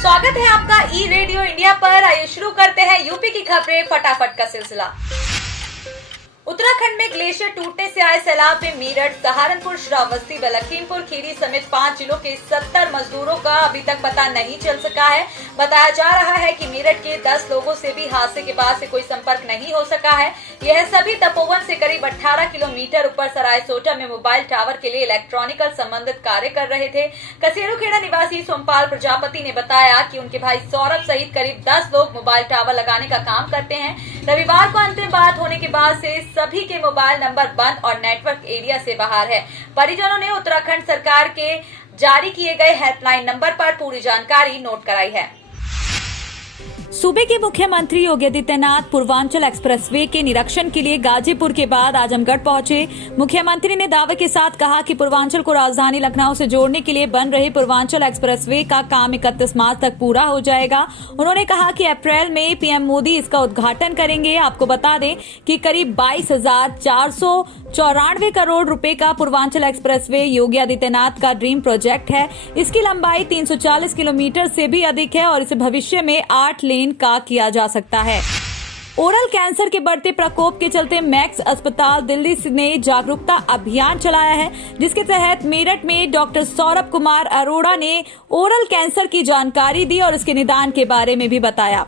स्वागत है आपका ई रेडियो इंडिया पर। आइए शुरू करते हैं यूपी की खबरें फटाफट का सिलसिला। उत्तराखंड में ग्लेशियर टूटने से आए सैलाब में मेरठ, सहारनपुर, श्रावस्ती व लखीमपुर खीरी समेत 5 जिलों के 70 मजदूरों का अभी तक पता नहीं चल सका है। बताया जा रहा है कि मेरठ के 10 लोगों से भी हादसे के बाद से कोई संपर्क नहीं हो सका है। यह सभी तपोवन से करीब 18 किलोमीटर ऊपर सराय सोटा में मोबाइल टावर के लिए इलेक्ट्रॉनिकल संबंधित कार्य कर रहे थे। कसेरूखेड़ा निवासी सोमपाल प्रजापति ने बताया कि उनके भाई सौरभ सहित करीब 10 लोग मोबाइल टावर लगाने का काम करते हैं। रविवार को अंतिम बात होने के बाद से सभी के मोबाइल नंबर बंद और नेटवर्क एरिया से बाहर है। परिजनों ने उत्तराखंड सरकार के जारी किए गए हेल्पलाइन नंबर पर पूरी जानकारी नोट कराई है। सूबे के मुख्यमंत्री योगी आदित्यनाथ पूर्वांचल एक्सप्रेसवे के निरीक्षण के लिए गाजीपुर के बाद आजमगढ़ पहुंचे। मुख्यमंत्री ने दावे के साथ कहा कि पूर्वांचल को राजधानी लखनऊ से जोड़ने के लिए बन रहे पूर्वांचल एक्सप्रेसवे का काम 31 मार्च तक पूरा हो जाएगा। उन्होंने कहा कि अप्रैल में पीएम मोदी इसका उद्घाटन करेंगे। आपको बता दें कि करीब 22,494 करोड़ रुपए का पूर्वांचल एक्सप्रेसवे योगी आदित्यनाथ का ड्रीम प्रोजेक्ट है। इसकी लंबाई 340 किलोमीटर से भी अधिक है और इसे भविष्य में 8 लेन का किया जा सकता है। ओरल कैंसर के बढ़ते प्रकोप के चलते मैक्स अस्पताल दिल्ली ने जागरूकता अभियान चलाया है, जिसके तहत मेरठ में डॉक्टर सौरभ कुमार अरोड़ा ने ओरल कैंसर की जानकारी दी और इसके निदान के बारे में भी बताया।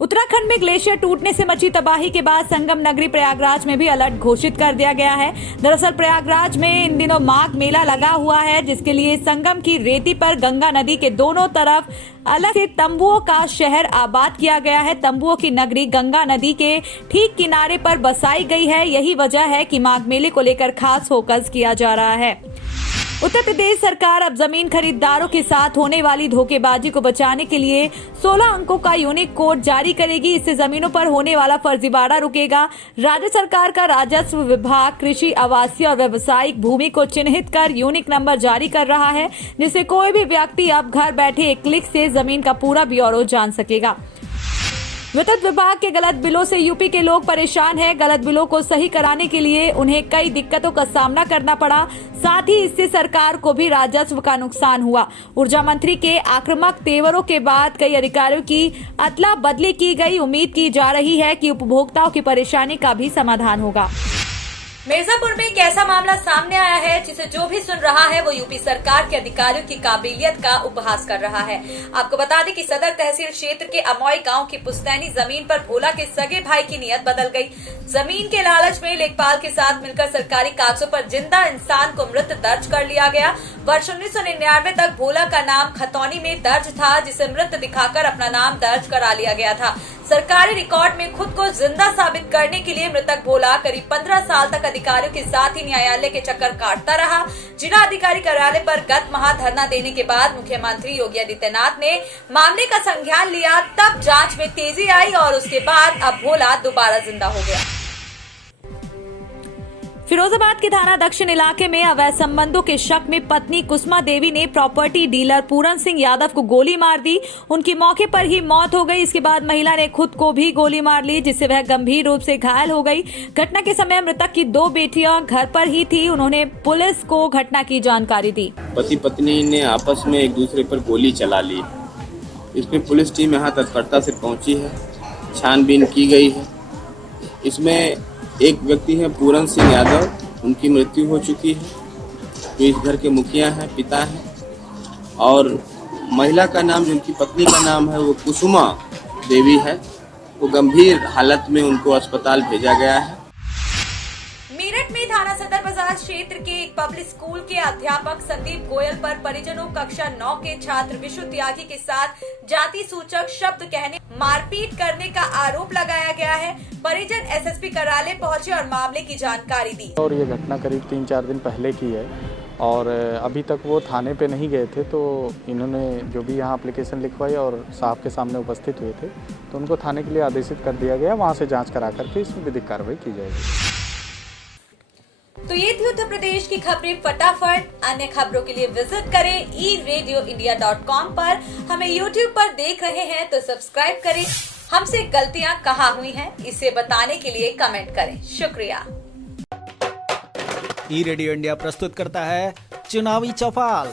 उत्तराखंड में ग्लेशियर टूटने से मची तबाही के बाद संगम नगरी प्रयागराज में भी अलर्ट घोषित कर दिया गया है। दरअसल प्रयागराज में इन दिनों माघ मेला लगा हुआ है, जिसके लिए संगम की रेती पर गंगा नदी के दोनों तरफ अलग से तंबुओं का शहर आबाद किया गया है। तंबुओं की नगरी गंगा नदी के ठीक किनारे पर बसाई गई है। यही वजह है कि माघ मेले को लेकर खास फोकस किया जा रहा है। उत्तर प्रदेश सरकार अब जमीन खरीदारों के साथ होने वाली धोखेबाजी को बचाने के लिए 16 अंकों का यूनिक कोड जारी करेगी। इससे जमीनों पर होने वाला फर्जीवाड़ा रुकेगा। राज्य सरकार का राजस्व विभाग कृषि, आवासीय और व्यावसायिक भूमि को चिन्हित कर यूनिक नंबर जारी कर रहा है, जिससे कोई भी व्यक्ति अब घर बैठे एक क्लिक से जमीन का पूरा ब्यौरा जान सकेगा। विद्युत विभाग के गलत बिलों से यूपी के लोग परेशान हैं। गलत बिलों को सही कराने के लिए उन्हें कई दिक्कतों का सामना करना पड़ा। साथ ही इससे सरकार को भी राजस्व का नुकसान हुआ। ऊर्जा मंत्री के आक्रामक तेवरों के बाद कई अधिकारियों की अदला बदली की गई। उम्मीद की जा रही है कि उपभोक्ताओं की परेशानी का भी समाधान होगा। मिर्जापुर में एक ऐसा मामला सामने आया है जिसे जो भी सुन रहा है वो यूपी सरकार के अधिकारियों की काबिलियत का उपहास कर रहा है। आपको बता दें कि सदर तहसील क्षेत्र के अमोई गांव की पुश्तैनी जमीन पर भोला के सगे भाई की नियत बदल गई। जमीन के लालच में लेखपाल के साथ मिलकर सरकारी कागजों पर जिंदा इंसान को मृत दर्ज कर लिया गया। वर्ष 1999 तक भोला का नाम खतौनी में दर्ज था, जिसे मृत दिखाकर अपना नाम दर्ज करा लिया गया था। सरकारी रिकॉर्ड में खुद को जिंदा साबित करने के लिए मृतक भोला करीब 15 साल तक अधिकारियों के साथ ही न्यायालय के चक्कर काटता रहा। जिला अधिकारी कार्यालय पर गत माह धरना देने के बाद मुख्यमंत्री योगी आदित्यनाथ ने मामले का संज्ञान लिया। तब जांच में तेजी आई और उसके बाद अब भोला दोबारा जिंदा हो गया। फिरोजाबाद के थाना दक्षिण इलाके में अवैध संबंधों के शक में पत्नी कुसुमा देवी ने प्रॉपर्टी डीलर पूरन सिंह यादव को गोली मार दी। उनकी मौके पर ही मौत हो गई। इसके बाद महिला ने खुद को भी गोली मार ली, जिससे वह गंभीर रूप से घायल हो गई। घटना के समय मृतक की 2 बेटियां घर पर ही थी। उन्होंने पुलिस को घटना की जानकारी दी। पति पत्नी ने आपस में एक दूसरे पर गोली चला ली। इसमें पुलिस टीम यहाँ तत्परता से पहुंची है, छानबीन की गई है। इसमें एक व्यक्ति है पूरन सिंह यादव, उनकी मृत्यु हो चुकी है, जो इस घर के मुखिया हैं, पिता हैं। और महिला का नाम, जिनकी पत्नी का नाम है, वो कुसुमा देवी है। वो गंभीर हालत में उनको अस्पताल भेजा गया है। मेरठ में थाना सदर बाजार क्षेत्र के एक पब्लिक स्कूल के अध्यापक संदीप गोयल पर परिजनों कक्षा 9 के छात्र विशु त्यागी के साथ जाति सूचक शब्द कहने, मारपीट करने का आरोप लगाया गया है। परिजन एसएसपी कार्यालय पहुंचे और मामले की जानकारी दी। और ये घटना करीब 3-4 दिन पहले की है और अभी तक वो थाने पे नहीं गए थे, तो इन्होंने जो भी यहाँ एप्लीकेशन लिखवाई और साहब के सामने उपस्थित हुए थे, तो उनको थाने के लिए आदेशित कर दिया गया। वहाँ से जाँच करा करके इसमें विधिक कार्रवाई की जाएगी। तो ये थी उत्तर प्रदेश की खबरें फटाफट। अन्य खबरों के लिए विजिट करें eradioindia.com पर। हमें YouTube पर देख रहे हैं तो सब्सक्राइब करें। हमसे गलतियां कहाँ हुई हैं इसे बताने के लिए कमेंट करें। शुक्रिया। ई रेडियो इंडिया प्रस्तुत करता है चुनावी चौपाल,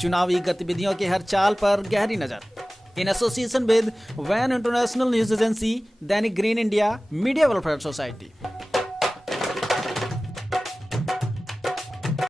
चुनावी गतिविधियों के हर चाल पर गहरी नजर। In association with Van international news agency, दैनिक green India, media welfare society.